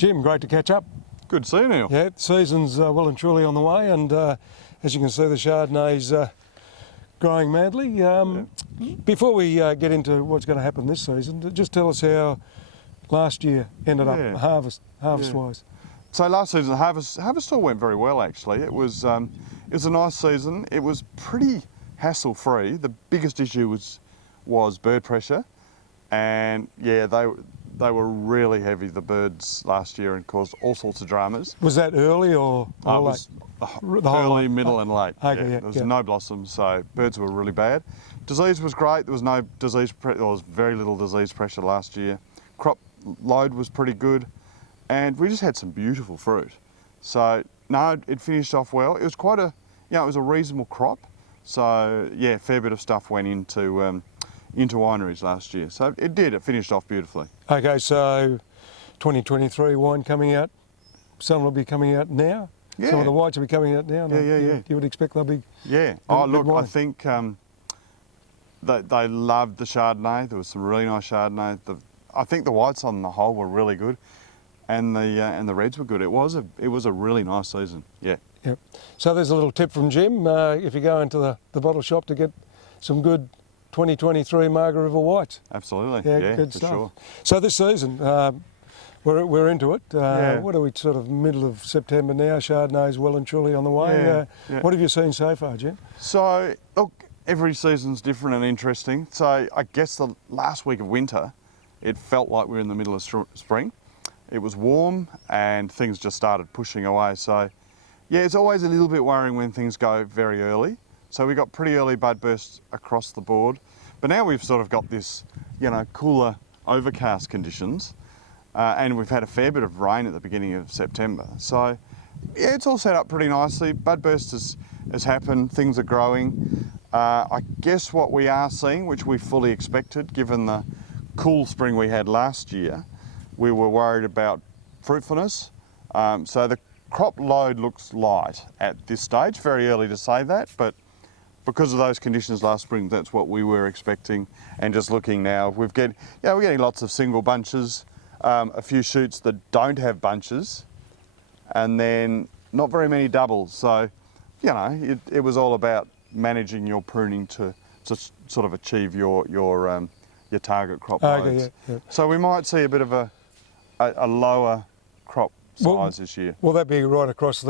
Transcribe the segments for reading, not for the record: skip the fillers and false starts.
Jim, great to catch up. Good to see you, Neil. Yeah, the season's well and truly on the way, and as you can see, the Chardonnay's growing madly. Before we get into what's going to happen this season, just tell us how last year ended up harvest-wise. So last season, harvest all went very well. Actually, it was a nice season. It was pretty hassle-free. The biggest issue was bird pressure, and yeah, they were really heavy, the birds, last year, and caused all sorts of dramas. Was that early or late? It was early, middle and late. Okay, there was no blossoms, so birds were really bad. Disease was great. There was no disease. There was very little disease pressure last year. Crop load was pretty good, and we just had some beautiful fruit. So no, it finished off well. It was quite a, it was a reasonable crop. So yeah, a fair bit of stuff went into wineries last year. So it finished off beautifully. Okay, so 2023 wine coming out, some will be coming out now. Yeah. Some of the whites will be coming out now. Yeah. You would expect they'll be. Yeah. Oh, look, I think they loved the Chardonnay. There was some really nice Chardonnay. I think the whites on the whole were really good, and the reds were good. It was a really nice season. Yeah. Yep. So there's a little tip from Jim. If you go into the bottle shop to get some good 2023 Margaret River whites. Absolutely. Yeah, good for stuff. Sure. So this season, we're into it. What are we, sort of middle of September now? Chardonnay's well and truly on the way. What have you seen so far, Jim? So look, every season's different and interesting. So I guess the last week of winter, it felt like we were in the middle of spring. It was warm and things just started pushing away. So yeah, it's always a little bit worrying when things go very early. So we got pretty early bud bursts across the board, but now we've sort of got this, cooler overcast conditions, and we've had a fair bit of rain at the beginning of September. So yeah, it's all set up pretty nicely. Bud burst has happened, things are growing. I guess what we are seeing, which we fully expected, given the cool spring we had last year, we were worried about fruitfulness. So the crop load looks light at this stage. Very early to say that, but because of those conditions last spring, that's what we were expecting. And just looking now, we're getting lots of single bunches, a few shoots that don't have bunches, and then not very many doubles. So, it was all about managing your pruning to sort of achieve your target crop loads. Yeah. So we might see a bit of a lower crop size this year. Will that be right across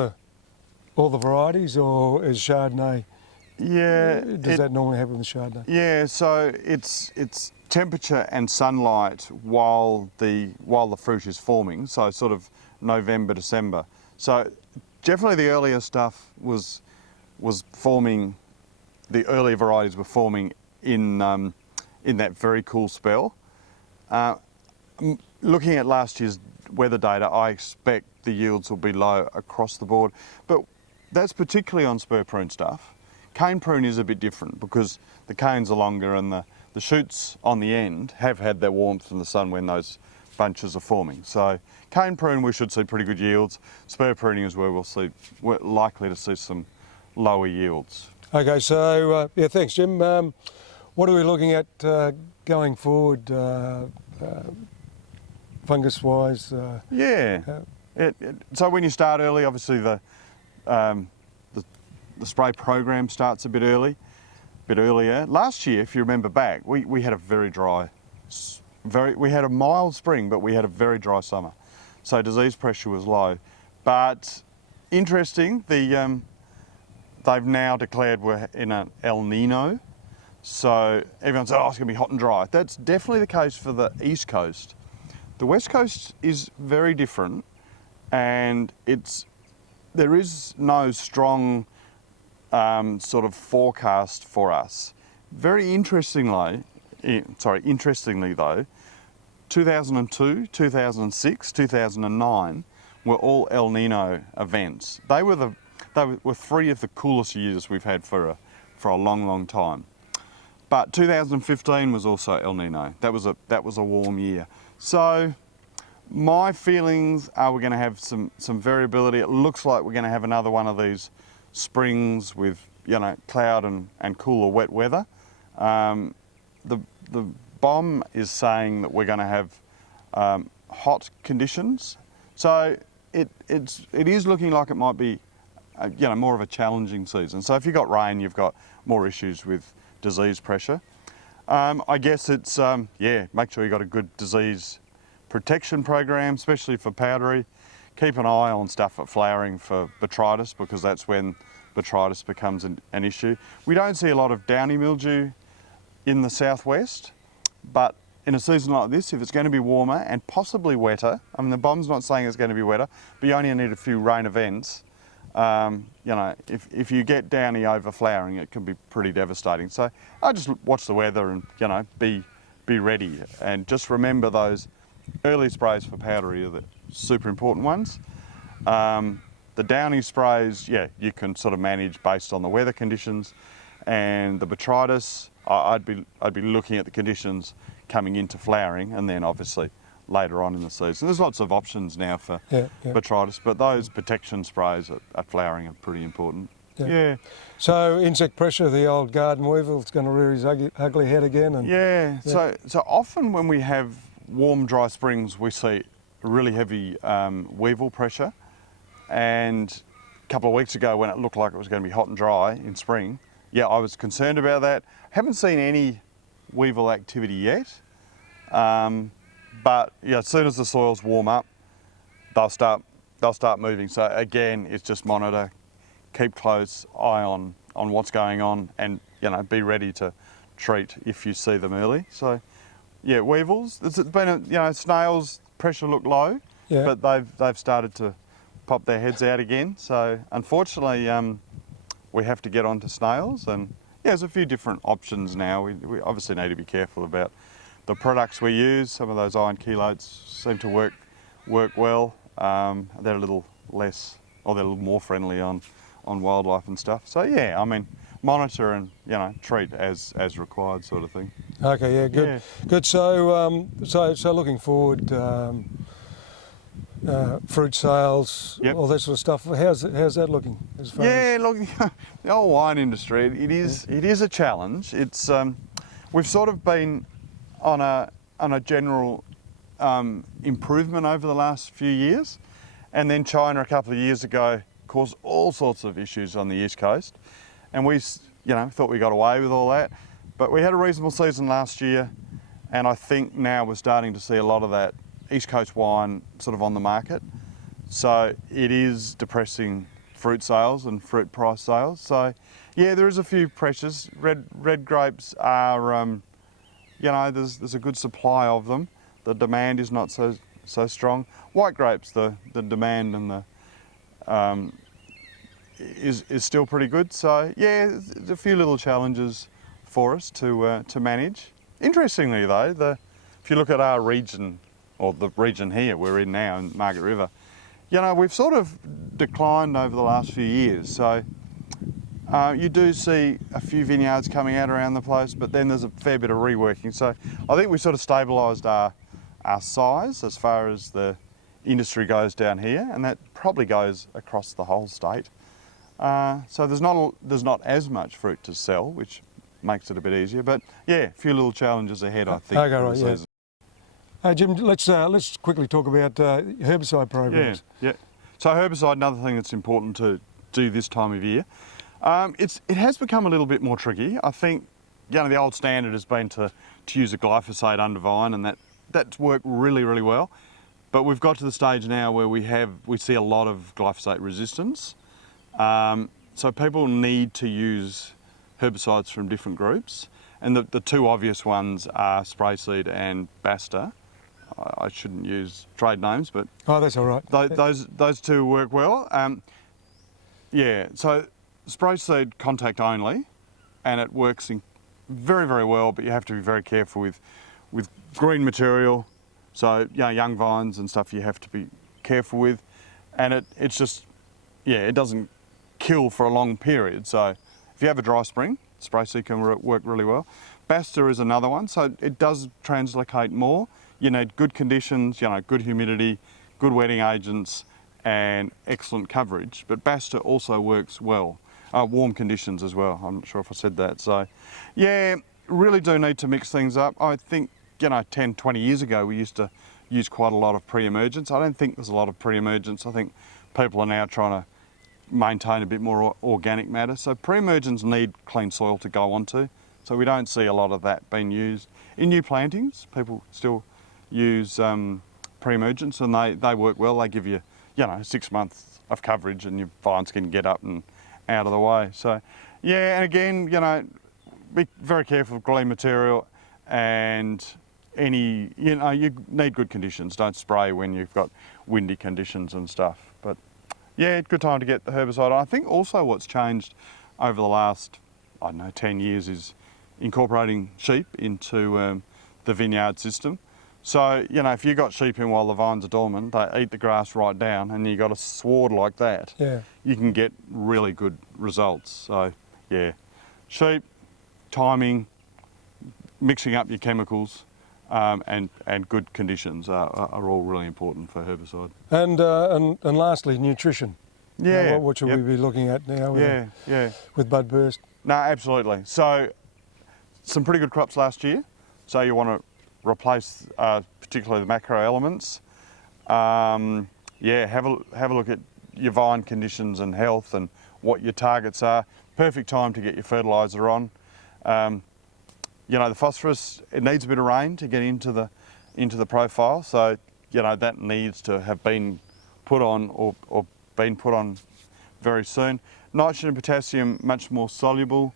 all the varieties, or is Chardonnay? Yeah. Does that normally happen with Chardonnay? Yeah, so it's temperature and sunlight while the fruit is forming, so sort of November, December. So definitely the earlier stuff was forming, the earlier varieties were forming in that very cool spell. Looking at last year's weather data, I expect the yields will be low across the board, but that's particularly on spur prune stuff. Cane prune is a bit different because the canes are longer and the shoots on the end have had their warmth from the sun when those bunches are forming. So cane prune we should see pretty good yields. Spur pruning is where we're likely to see some lower yields. Okay, so thanks, Jim. What are we looking at going forward, fungus-wise? So when you start early, obviously the spray program starts a bit earlier. Last year, if you remember back, we had a very dry, we had a mild spring, but we had a very dry summer. So disease pressure was low. But interesting, they've now declared we're in an El Nino. So everyone said, it's going to be hot and dry. That's definitely the case for the East Coast. The West Coast is very different, and there is no strong sort of forecast for us. Very interestingly though, 2002, 2006, 2009 were all El Nino events. They were three of the coolest years we've had for a long time. But 2015 was also El Nino. That was a warm year. So my feelings are we're going to have some variability. It looks like we're going to have another one of these springs with cloud and cooler wet weather. The BOM is saying that we're going to have hot conditions, So it is looking like it might be, more of a challenging season. So if you've got rain, you've got more issues with disease pressure. I guess it's, make sure you've got a good disease protection program, especially for powdery. Keep an eye on stuff at flowering for botrytis, because that's when botrytis becomes an issue. We don't see a lot of downy mildew in the southwest, but in a season like this, if it's going to be warmer and possibly wetter, I mean the bomb's not saying it's going to be wetter, but you only need a few rain events. If you get downy over flowering, it can be pretty devastating. So I just watch the weather and be ready, and just remember those early sprays for powdery are the super important ones. The downy sprays, you can sort of manage based on the weather conditions, and the botrytis, I'd be looking at the conditions coming into flowering, and then obviously later on in the season. There's lots of options now for botrytis, but those protection sprays at flowering are pretty important. Yeah. So insect pressure, the old garden weevil, it's going to rear his ugly head again. And So often when we have warm, dry springs, we see really heavy weevil pressure. And a couple of weeks ago, when it looked like it was going to be hot and dry in spring, I was concerned about that. Haven't seen any weevil activity yet, but as soon as the soils warm up, they'll start moving. So again, it's just monitor, keep close eye on what's going on, and be ready to treat if you see them early. So weevils. It's been snails pressure looked low, but they've started to pop their heads out again. So unfortunately, we have to get onto snails, and there's a few different options now. We obviously need to be careful about the products we use. Some of those iron chelates seem to work well. They're a little less, or they're a little more friendly on wildlife and stuff. So monitor and treat as required, sort of thing. Okay, good. Good. So so looking forward, fruit sales, all that sort of stuff. How's that looking? As far as... look, the old wine industry, it is a challenge. It's we've sort of been on a general improvement over the last few years, and then China a couple of years ago caused all sorts of issues on the East Coast, and we thought we got away with all that, but we had a reasonable season last year, and I think now we're starting to see a lot of that East Coast wine sort of on the market. So it is depressing fruit sales and fruit price sales. So there is a few pressures. Red grapes are, there's a good supply of them. The demand is not so strong. White grapes, the demand and the is still pretty good. So there's a few little challenges for us to manage. Interestingly though, if you look at our region, or the region here we're in now in Margaret River, we've sort of declined over the last few years. So you do see a few vineyards coming out around the place, but then there's a fair bit of reworking. So I think we sort of stabilised our size as far as the industry goes down here, and that probably goes across the whole state. So there's not as much fruit to sell, which makes it a bit easier. But a few little challenges ahead, I think. Okay, right, season. Hey Jim, let's quickly talk about herbicide programs. So herbicide, another thing that's important to do this time of year. It has become a little bit more tricky. I think the old standard has been to use a glyphosate under vine, and that's worked really, really well. But we've got to the stage now where we see a lot of glyphosate resistance. So people need to use herbicides from different groups, and the two obvious ones are Sprayseed and Basta. I shouldn't use trade names, but that's all right. Those two work well. So Sprayseed contact only, and it works very, very well. But you have to be very careful with green material. So young vines and stuff you have to be careful with, and it's just it doesn't kill for a long period. So if you have a dry spring, Sprayseed can work really well. Basta is another one, so it does translocate more. You need good conditions, good humidity, good wetting agents, and excellent coverage. But Basta also works well. Warm conditions as well. I'm not sure if I said that. So, really do need to mix things up. I think, 10, 20 years ago, we used to use quite a lot of pre-emergence. I don't think there's a lot of pre-emergence. I think people are now trying to maintain a bit more organic matter. So pre-emergents need clean soil to go onto. So we don't see a lot of that being used. In new plantings, people still use pre-emergents, and they work well. They give you, 6 months of coverage, and your vines can get up and out of the way. So, yeah, and again, be very careful of green material, and you need good conditions. Don't spray when you've got windy conditions and stuff. But yeah, good time to get the herbicide. I think also what's changed over the last, 10 years is incorporating sheep into the vineyard system. So, if you've got sheep in while the vines are dormant, they eat the grass right down, and you've got a sward like that, you can get really good results. So, yeah, sheep, timing, mixing up your chemicals, and good conditions are all really important for herbicide. And lastly, nutrition. Yeah. What should we be looking at now with budburst? No, absolutely. So, some pretty good crops last year. So you want to replace particularly the macro elements. Have a look at your vine conditions and health and what your targets are. Perfect time to get your fertiliser on. The phosphorus, it needs a bit of rain to get into the profile. So, that needs to have been put on or been put on very soon. Nitrogen and potassium, much more soluble.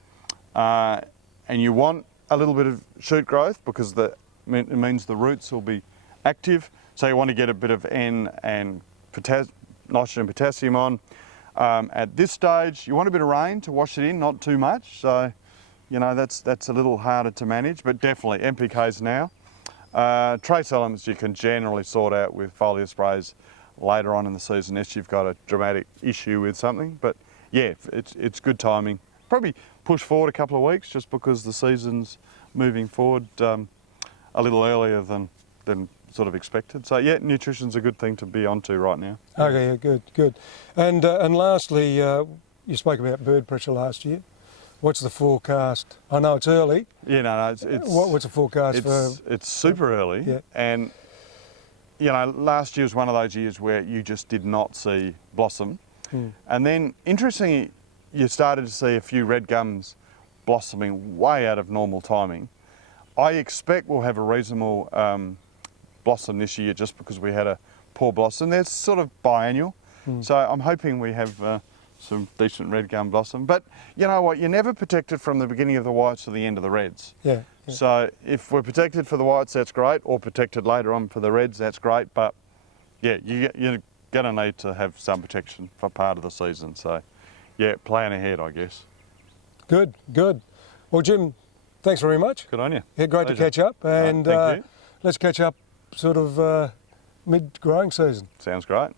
And you want a little bit of shoot growth because it means the roots will be active. So you want to get a bit of N and nitrogen and potassium on. At this stage, you want a bit of rain to wash it in, not too much. So, that's a little harder to manage, but definitely NPKs now. Trace elements you can generally sort out with foliar sprays later on in the season if you've got a dramatic issue with something. But yeah, it's good timing. Probably push forward a couple of weeks just because the season's moving forward a little earlier than sort of expected. So yeah, nutrition's a good thing to be onto right now. Okay, yeah, good. And lastly, you spoke about bird pressure last year. What's the forecast? I know it's early. Yeah, no, it's what's the forecast for? It's super early, yeah. And last year was one of those years where you just did not see blossom, and then interestingly, you started to see a few red gums blossoming way out of normal timing. I expect we'll have a reasonable blossom this year just because we had a poor blossom. They're sort of biannual, so I'm hoping we have some decent red gum blossom. But you know what, you're never protected from the beginning of the whites to the end of the reds. Yeah. So if we're protected for the whites, that's great, or protected later on for the reds, that's great. But yeah, you're going to need to have some protection for part of the season. So yeah, plan ahead, I guess. Good. Well, Jim, thanks very much. Good on you. Yeah, great to catch up. And thank you. let's catch up sort of mid-growing season. Sounds great.